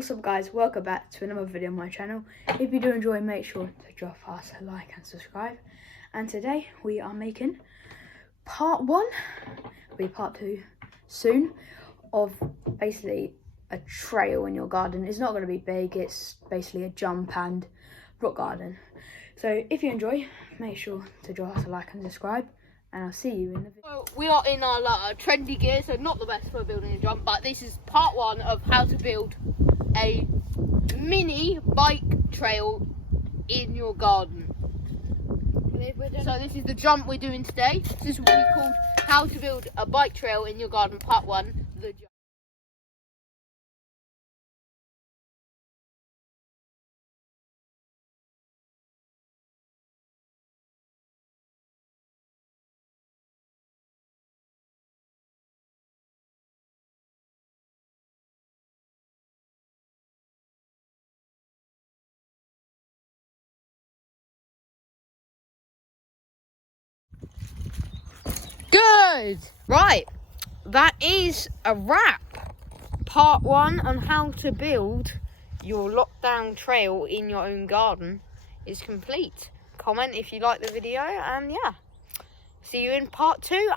What's up guys, welcome back to another video on my channel. If you do enjoy, make sure to drop us a like and subscribe. And today we are making part 1, will be part 2 soon, of basically a trail in your garden. It's not going to be big, it's basically a jump and rock garden. So if you enjoy, make sure to drop us a like and subscribe. And I'll see you in the video. So we are in our trendy gear, so not the best for building a jump, but this is part 1 of how to build a mini bike trail in your garden. So this is the jump we're doing today. This is what we called how to build a bike trail in your garden, part 1, the jump. Good! Right, that is a wrap. Part 1 on how to build your lockdown trail in your own garden is complete. Comment if you like the video, and yeah, see you in part 2.